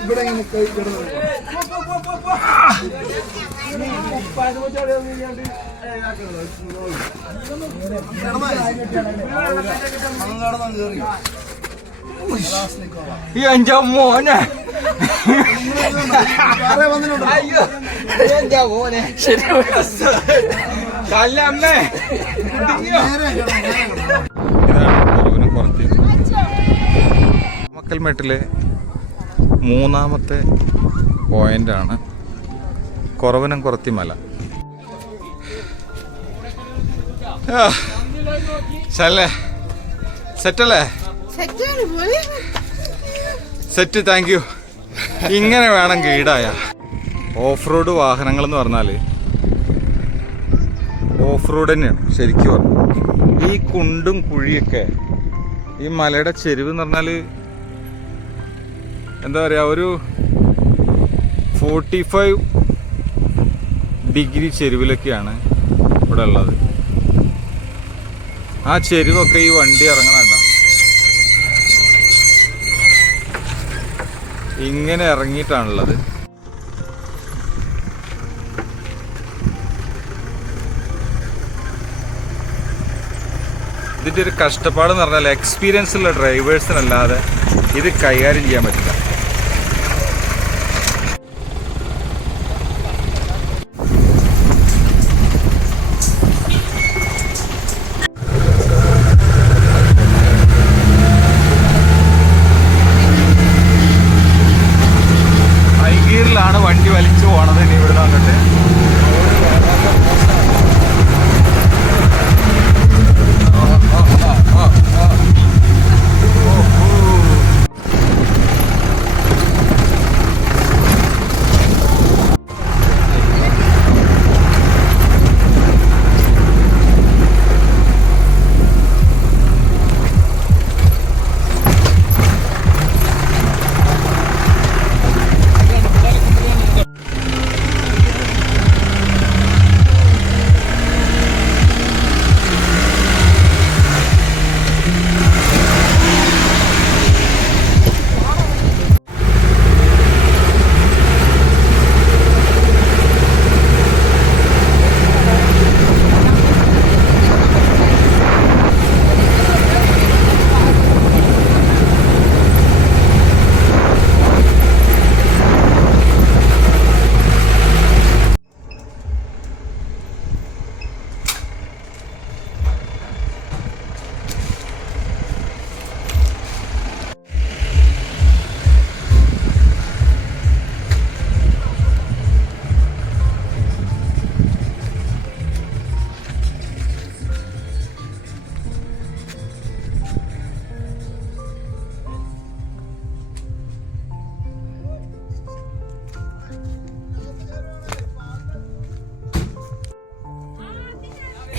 ഇവിടെ അഞ്ചാ മോനെ. അയ്യോ. എന്റെ മോനെ. ശരി കല്ലമ്മേ നേരെ ഇതാണ് മക്കൽമേട്ടിലെ മൂന്നാമത്തെ പോയിന്റാണ് കുറവനം കുറത്തി മല. ആ, ശല്ലേ? സെറ്റല്ലേ? സെറ്റ് താങ്ക് യു ഇങ്ങനെ വേണം ഗൈഡായ. ഓഫ് റോഡ് വാഹനങ്ങൾ എന്ന് പറഞ്ഞാൽ ഓഫ് റോഡ് തന്നെയാണ് ശരിക്കും ഈ കുണ്ടും കുഴിയൊക്കെ ഈ മലയുടെ ചെരുവ് എന്ന് പറഞ്ഞാൽ എന്താ പറയുക ഒരു ഫോർട്ടി ഫൈവ് ഡിഗ്രി ചെരുവിലൊക്കെയാണ് ഇവിടെ ഉള്ളത്. ആ ചെരുവൊക്കെ ഈ വണ്ടി ഇറങ്ങണണ്ട ഇങ്ങനെ ഇറങ്ങിയിട്ടാണുള്ളത്. ഇതിന്റെ ഒരു കഷ്ടപ്പാടെന്ന് പറഞ്ഞാൽ എക്സ്പീരിയൻസ് ഉള്ള ഡ്രൈവേഴ്സിനല്ലാതെ ഇത് കൈകാര്യം ചെയ്യാൻ പറ്റില്ല.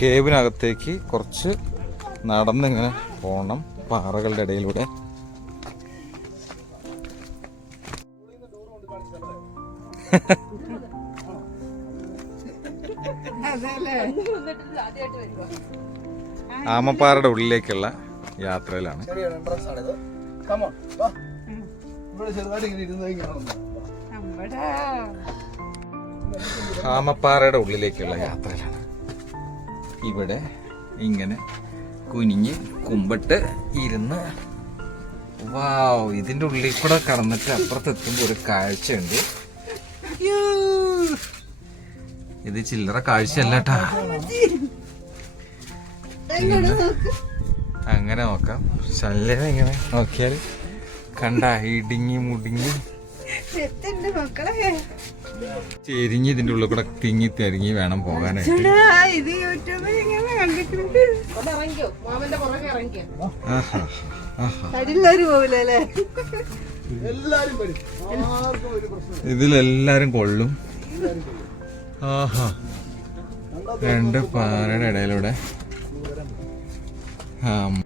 കേവിനകത്തേക്ക് കുറച്ച് നടന്നിങ്ങനെ പോകണം പാറകളുടെ ഇടയിലൂടെ. ആമപ്പാറയുടെ ഉള്ളിലേക്കുള്ള യാത്രയിലാണ്. ആമപ്പാറയുടെ ഉള്ളിലേക്കുള്ള യാത്രയിലാണ്. ഇവിടെ ഇങ്ങനെ കുനിഞ്ഞ് കുമ്പിട്ട് ഇരുന്ന്. വാവ് ഇതിന്റെ ഉള്ളിൽ കൂടെ കടന്നിട്ട് അപ്പുറത്തെത്തുമ്പോൾ ഒരു കാഴ്ചയുണ്ട്. ഇത് ചില്ലറ കാഴ്ചയല്ല ട്ടാ. ഇങ്ങനെ അങ്ങനെ നോക്കാം. ശല്യം ഇങ്ങനെ നോക്കിയാൽ കണ്ട ഇടുങ്ങി മുടുങ്ങി. ചെരിഞ്ഞ് ഇതിന്റെ ഉള്ളിൽ കൂടെ തിങ്ങി തെരിങ്ങി വേണം പോകാനായിട്ട്. ഇത് യൂട്യൂബിൽ ഇങ്ങനെ കണ്ടിട്ടുണ്ട്. ഇതിലെല്ലാരും കൊള്ളും. ആഹാ. രണ്ട് പാറയുടെ ഇടയിലൂടെ. ആ,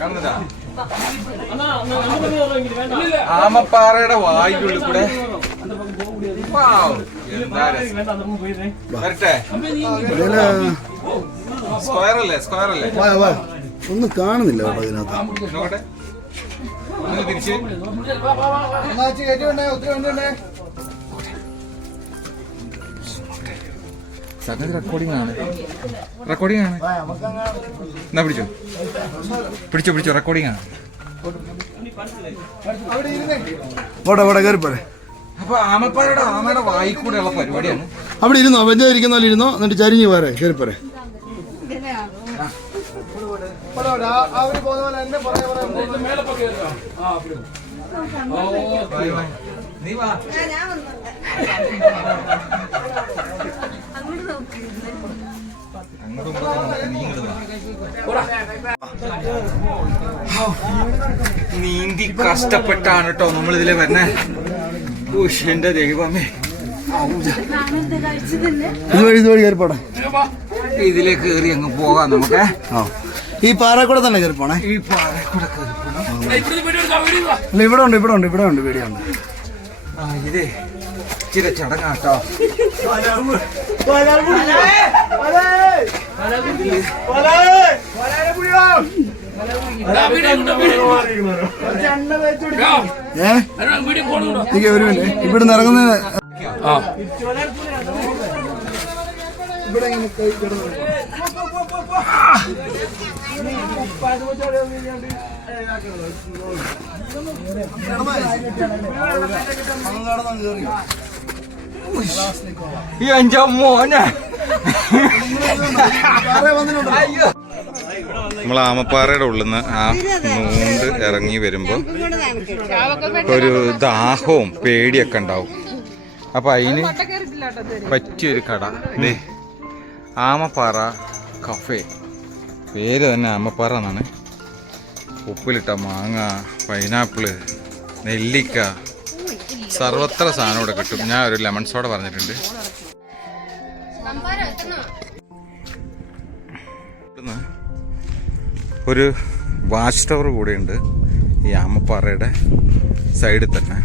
കാണുന്നുണ്ടാ? ആമപ്പാറയുടെ വായിക്കുള്ളിൽ കൂടെ എന്താ രസം. വരട്ടെ സ്ക്വയർ അല്ലേ? സ്ക്വയർ അല്ലേ? വാ, വാ. ഒന്നും കാണുന്നില്ല കേട്ടോ ഇതിനകത്ത്. തിരിച്ച്. ഒത്തിരി വണ്ടി വേണ്ടേ സംഗതി റെക്കോർഡിംഗ് ആണ് റെക്കോർഡിംഗ് ആണ് എന്നാ പിടിച്ചോ പിടിച്ചോ പിടിച്ചോ റെക്കോർഡിംഗ് ആണ് അവിടെ ഇരുന്നേ വെഞ്ചാ ഇരിക്കുന്ന ഇരുന്നോ എന്നിട്ട് ചരിഞ്ഞ് പോരെ കയറിപ്പോരെ നീ വാ ഞാൻ വന്നല്ല അങ്ങോട്ട് നോക്കി അങ്ങോട്ടും ഇങ്ങോട്ടും നോക്ക്, നീ ഇങ്ങോട്ട് വാ. ഹൗ, നീന്തി കഷ്ടപ്പെട്ടാണ് കേട്ടോ നമ്മൾ ഇതിലെ വരണേ. ഉഷന്റെ എന്റെ ദൈവമേ. ഇതിലെ കയറി അങ്ങ് പോകാം നമുക്ക്. ഈ പാറക്കൂടെ കൂടെ തന്നെ കയറി പോണേ ഈ പാറക്കൂടെ കൂടെ കയറി പോണം ഇവിടെ ഉണ്ട് ഇവിടെ ഉണ്ട് ഇവിടെ ഉണ്ട് പേടിയുണ്ട് ഉണ്ട്. ആ ഇതേ. ഇച്ചിരി ചടങ്ങാട്ടോ. ഏ? എനിക്ക് ഒരു മിനിറ്റ്. ഇവിടുന്ന് ഇറങ്ങുന്ന ഇവിടെ കയറി. ഈ അഞ്ചാം മോനെ. നമ്മൾ ആമപ്പാറയുടെ ഉള്ളിൽ നിന്ന് ആ നൂണ്ട് ഇറങ്ങി വരുമ്പോൾ ഒരു ദാഹവും പേടിയൊക്കെ ഉണ്ടാവും. അപ്പൊ അതിന് പറ്റിയൊരു കട. ആമപ്പാറ കഫേ. പേര് തന്നെ ആമപ്പാറ എന്നാണ്. ഉപ്പിലിട്ട മാങ്ങ പൈനാപ്പിൾ നെല്ലിക്ക. സർവത്ര സാധനം ഇവിടെ കിട്ടും. ഞാൻ ഒരു ലെമൺ സോഡ പറഞ്ഞിട്ടുണ്ട്. ഒരു വാച്ച് ടവർ കൂടെയുണ്ട് ഈ ആമപ്പാറയുടെ സൈഡിൽ തന്നെ.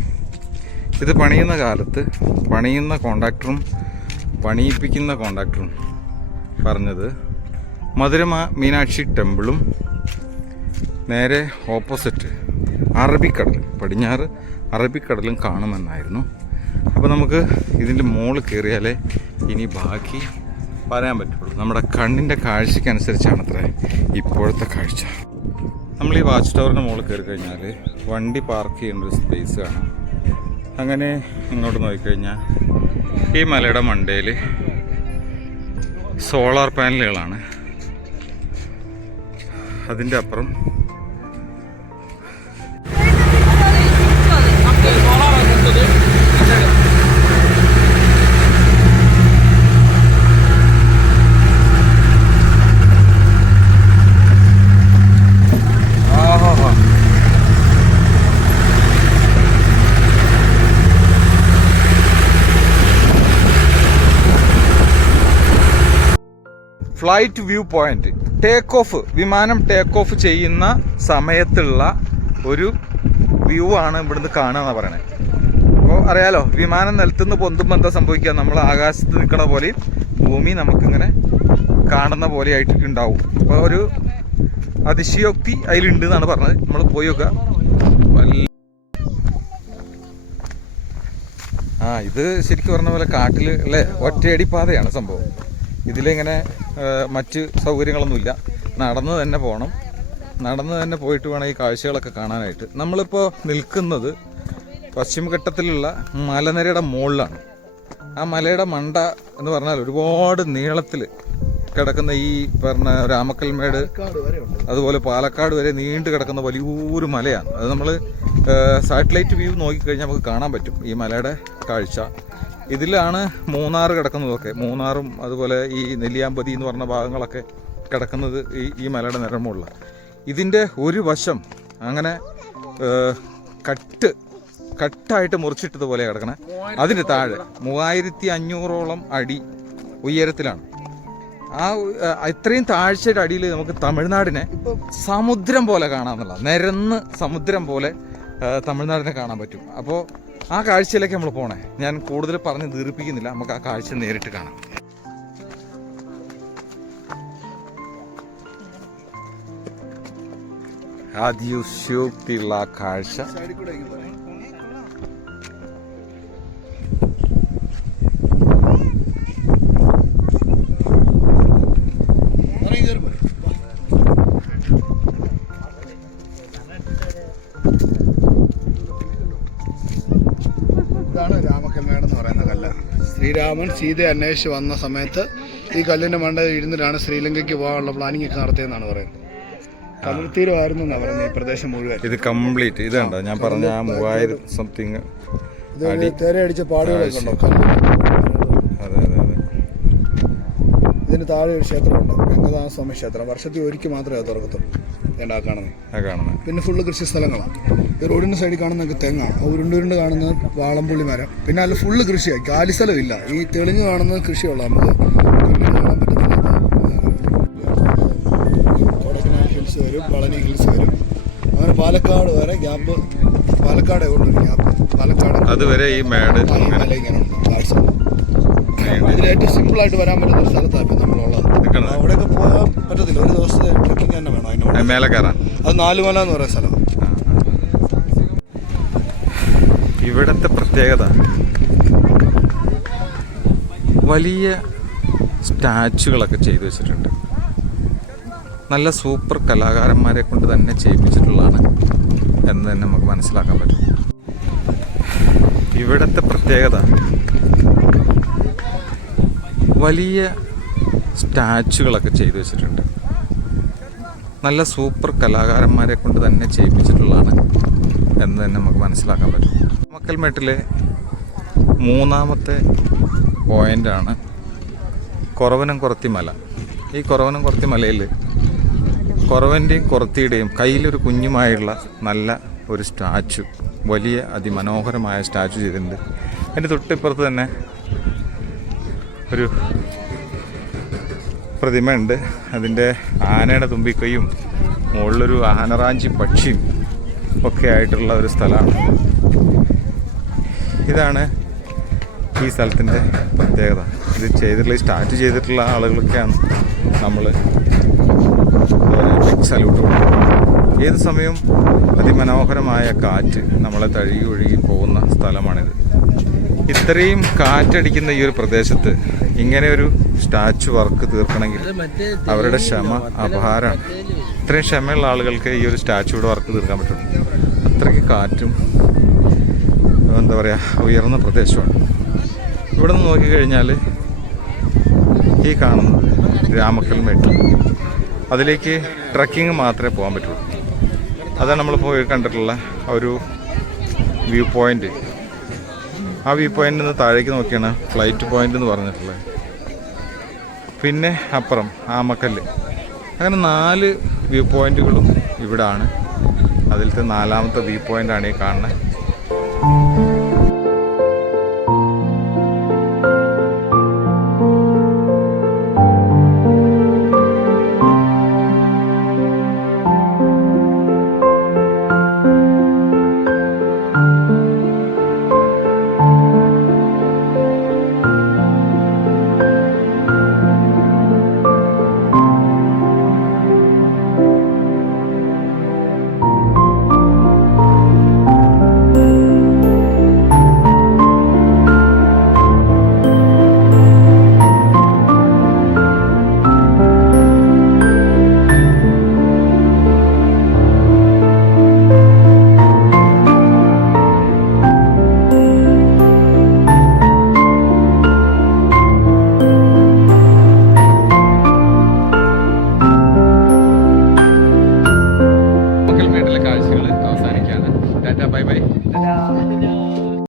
ഇത് പണിയുന്ന കാലത്ത് പണിയുന്ന കോണ്ടാക്ടറും പണിയിപ്പിക്കുന്ന കോണ്ടാക്ടറും പറഞ്ഞത് മധുരമ മീനാക്ഷി ടെമ്പിളും നേരെ ഓപ്പോസിറ്റ് അറബിക്കടൽ പടിഞ്ഞാറ് അറബിക്കടലും കാണുമെന്നായിരുന്നു. അപ്പോൾ നമുക്ക് ഇതിന്റെ മുകളിൽ കയറിയാലേ ഇനി ബാക്കി പറയാൻ പറ്റുള്ളൂ. നമ്മുടെ കണ്ണിന്റെ കാഴ്ചയ്ക്കനുസരിച്ചാണ് അത്ര ഇപ്പോഴത്തെ കാഴ്ച. നമ്മൾ ഈ വാച്ച് ടവറിന്റെ മുകളിൽ കയറി കഴിഞ്ഞാൽ വണ്ടി പാർക്ക് ചെയ്യേണ്ട ഒരു സ്പേസ് കാണാം അങ്ങനെ ഇങ്ങോട്ട് നോക്കിക്കഴിഞ്ഞാൽ ഈ മലയുടെ മണ്ടയിൽ സോളാർ പാനലുകളാണ് അതിന്റെ അപ്പുറം ആഹാ flight view point. Take off വിമാനം ടേക്ക് ഓഫ് ചെയ്യുന്ന സമയത്തുള്ള ഒരു വ്യൂ ആണ് ഇവിടുന്ന് കാണുക പറയണേ. അപ്പോൾ അറിയാലോ വിമാനം നിലത്തുനിന്ന് പൊന്തുമ്പോൾ എന്താ സംഭവിക്കുക? നമ്മൾ ആകാശത്ത് നിൽക്കണ പോലെയും ഭൂമി നമുക്കിങ്ങനെ കാണുന്ന പോലെ ആയിട്ട് ഉണ്ടാവും അപ്പോൾ ഒരു അതിശയോക്തി അതിലുണ്ട് എന്നാണ് പറഞ്ഞത്. നമ്മൾ പോയി നോക്കുക. ആ ഇത് ശരിക്കും പറഞ്ഞ പോലെ കാട്ടിൽ അല്ലേ? ഒറ്റയടി പാതയാണ് സംഭവം. ഇതിലിങ്ങനെ മറ്റ് സൗകര്യങ്ങളൊന്നുമില്ല. നടന്ന് തന്നെ പോകണം നടന്ന് തന്നെ പോയിട്ട് വേണം ഈ കാഴ്ചകളൊക്കെ കാണാനായിട്ട്. നമ്മളിപ്പോൾ നിൽക്കുന്നത് പശ്ചിമഘട്ടത്തിലുള്ള മലനിരയുടെ മുകളിലാണ്. ആ മലയുടെ മണ്ട എന്ന് പറഞ്ഞാൽ ഒരുപാട് നീളത്തിൽ കിടക്കുന്ന ഈ പറഞ്ഞ രാമക്കൽമേട് അതുപോലെ പാലക്കാട് വരെ നീണ്ടു കിടക്കുന്ന വലിയൊരു മലയാണ്. അത് നമ്മൾ സാറ്റലൈറ്റ് വ്യൂ നോക്കിക്കഴിഞ്ഞാൽ നമുക്ക് കാണാൻ പറ്റും ഈ മലയുടെ കാഴ്ച. ഇതിലാണ് മൂന്നാർ കിടക്കുന്നതൊക്കെ. മൂന്നാറും അതുപോലെ ഈ നെല്ലിയാമ്പതി എന്ന് പറഞ്ഞ ഭാഗങ്ങളൊക്കെ കിടക്കുന്നത് ഈ ഈ മലയുടെ നിരമുള്ള. ഇതിന്റെ ഒരു വശം അങ്ങനെ കട്ട് കട്ടായിട്ട് മുറിച്ചിട്ടതുപോലെ കിടക്കണേ. അതിന്റെ താഴെ മൂവായിരത്തി അഞ്ഞൂറോളം അടി ഉയരത്തിലാണ്. ആ ഇത്രയും താഴ്ചയുടെ അടിയിൽ നമുക്ക് തമിഴ്നാടിനെ സമുദ്രം പോലെ കാണാമെന്നുള്ള നിരന്ന് സമുദ്രം പോലെ തമിഴ്നാടിനെ കാണാൻ പറ്റും. അപ്പോൾ ആ കാഴ്ചയിലേക്ക് നമ്മൾ പോണേ. ഞാൻ കൂടുതൽ പറഞ്ഞ് ദീർപ്പിക്കുന്നില്ല. നമുക്ക് ആ കാഴ്ച നേരിട്ട് കാണാം. അതിശയോക്തിയുള്ള ആ കാഴ്ച. ശ്രീരാമൻ സീതയെ അന്വേഷിച്ച് വന്ന സമയത്ത് ഈ കല്ലിന്റെ മണ്ടയിൽ ഇരുന്നിട്ടാണ് ശ്രീലങ്കയ്ക്ക് പോകാനുള്ള പ്ലാനിങ് ഒക്കെ നടത്തിയെന്നാണ് പറയുന്നത്. കടൽത്തീരമായിരുന്നു എന്നാണ് പറയുന്നത് ഈ പ്രദേശം മുഴുവൻ. ഇത് കംപ്ലീറ്റ് ഇത് കണ്ടോ? ഞാൻ പറഞ്ഞ ആ മൂവായിരം സംതിങ് ഇത് തേരയടിച്ച പാടുകളൊക്കെ ഉണ്ടോ? ഇതിന് താഴെ ഒരു ക്ഷേത്രമുണ്ട്. ഗംഗാധാമ സ്വാമി ക്ഷേത്രം. വർഷത്തിൽ ഒരിക്കൽ മാത്രമേ അത് തുറക്കത്തുള്ളൂ. കാണുന്നത്. കാണുന്നത്. പിന്നെ ഫുള്ള് കൃഷി സ്ഥലങ്ങളാണ്. ഈ റോഡിന്റെ സൈഡിൽ കാണുന്നതൊക്കെ തെങ്ങാണ് ഉരുണ്ടുരുണ്ട് കാണുന്നത് വാളംപുള്ളി മരം. പിന്നെ അല്ല ഫുള്ള് കൃഷിയായി. കാലി സ്ഥലമില്ല. ഈ തെളിഞ്ഞു കാണുന്നത് കൃഷിയുള്ള നമുക്ക് കൊടക്കനാൽ ഹിൽസ് വരും പളനി ഹിൽസ് വരും. അങ്ങനെ പാലക്കാട് വരെ ഗ്യാപ്പ് പാലക്കാട് ഗ്യാപ്പ് പാലക്കാട് അതുവരെ ഈ മേട് മല ഇങ്ങനെ ഉണ്ട്. കാഴ്ച ഇതിൽ ഏറ്റവും സിമ്പിൾ ആയിട്ട് വരാൻ പറ്റുന്ന ഒരു സ്ഥലത്താണ് ഇപ്പം നമ്മളുള്ളത് നിൽക്കുന്നത് അവിടെയൊക്കെ പോകാൻ പറ്റത്തില്ല ഒരു ദിവസത്തെ ട്രക്കിംഗ് തന്നെ വേണം അതിന് മുകളിൽ. മേലെ കയറാൻ അത് നാലുമല എന്ന് പറയുന്ന സ്ഥലം ഇവിടത്തെ പ്രത്യേകത. വലിയ സ്റ്റാച്ചുകളൊക്കെ ചെയ്തു വെച്ചിട്ടുണ്ട്. നല്ല സൂപ്പർ കലാകാരന്മാരെ കൊണ്ട് തന്നെ ചെയ്യിപ്പിച്ചിട്ടുള്ളതാണ് എന്ന് തന്നെ നമുക്ക് മനസ്സിലാക്കാൻ പറ്റും. ഇവിടത്തെ പ്രത്യേകത. വലിയ സ്റ്റാച്ചുകളൊക്കെ ചെയ്തു വെച്ചിട്ടുണ്ട്. നല്ല സൂപ്പർ കലാകാരന്മാരെ കൊണ്ട് തന്നെ ചെയ്യിപ്പിച്ചിട്ടുള്ളതാണ് എന്ന് തന്നെ നമുക്ക് മനസ്സിലാക്കാൻ പറ്റും. മക്കൽമേട്ടിലെ മൂന്നാമത്തെ പോയിന്റാണ് കുറവനം കുറത്തി മല ഈ കുറവനം കുറത്തി മലയിൽ കുറവന്റെയും കുറത്തിയുടെയും കയ്യിലൊരു കുഞ്ഞുമായുള്ള നല്ല ഒരു സ്റ്റാച്ചു വലിയ അതിമനോഹരമായ സ്റ്റാച്ചു ചെയ്തിട്ടുണ്ട്. അതിന്റെ തൊട്ടിപ്പുറത്ത് തന്നെ ഒരു പ്രതിമയുണ്ട്. അതിന്റെ ആനയുടെ തുമ്പിക്കൈയും മുകളിലൊരു ആനറാഞ്ചി പക്ഷിയും ഒക്കെ ആയിട്ടുള്ള ഒരു സ്ഥലമാണ്. ഇതാണ് ഈ സ്ഥലത്തിന്റെ പ്രത്യേകത. ഇത് ചെയ്തിട്ടുള്ള സ്റ്റാർട്ട് ചെയ്തിട്ടുള്ള ആളുകളൊക്കെയാണ് നമ്മൾ സല്യൂട്ട് കൊടുക്കുന്നത്. ഏത് സമയവും അതിമനോഹരമായ കാറ്റ് നമ്മളെ തഴുകി ഒഴുകി പോകുന്ന സ്ഥലമാണിത്. ഇത്രയും കാറ്റടിക്കുന്ന ഈ ഒരു പ്രദേശത്ത് ഇങ്ങനെ ഒരു സ്റ്റാച്ചു വർക്ക് തീർക്കണമെങ്കിൽ അവരുടെ ക്ഷമ അപഹാരമാണ് ഇത്രയും ക്ഷമയുള്ള ആളുകൾക്ക് ഈ ഒരു സ്റ്റാച്ചുയുടെ വർക്ക് തീർക്കാൻ പറ്റുള്ളൂ. അത്രയ്ക്ക് കാറ്റും എന്താ പറയുക ഉയർന്ന പ്രദേശമാണ്. ഇവിടെ നിന്ന് നോക്കിക്കഴിഞ്ഞാൽ ഈ കാണുന്നത് രാമക്കൽമേട്ട് അതിലേക്ക് ട്രക്കിംഗ് മാത്രമേ പോകാൻ പറ്റുള്ളൂ. അതാണ് നമ്മൾ പോയി കണ്ടിട്ടുള്ള ഒരു വ്യൂ പോയിന്റ്. ആ വ്യൂ പോയിന്റിൽ നിന്ന് താഴേക്ക് നോക്കിയാണ്. ഫ്ലൈറ്റ് പോയിന്റ് എന്ന് പറഞ്ഞിട്ടുള്ളത്. പിന്നെ അപ്പുറം ആമക്കല്ല് അങ്ങനെ നാല് വ്യൂ പോയിന്റുകളും ഇവിടാണ്. അതിലത്തെ നാലാമത്തെ വ്യൂ പോയിന്റാണ് ഈ കാണുന്നത്.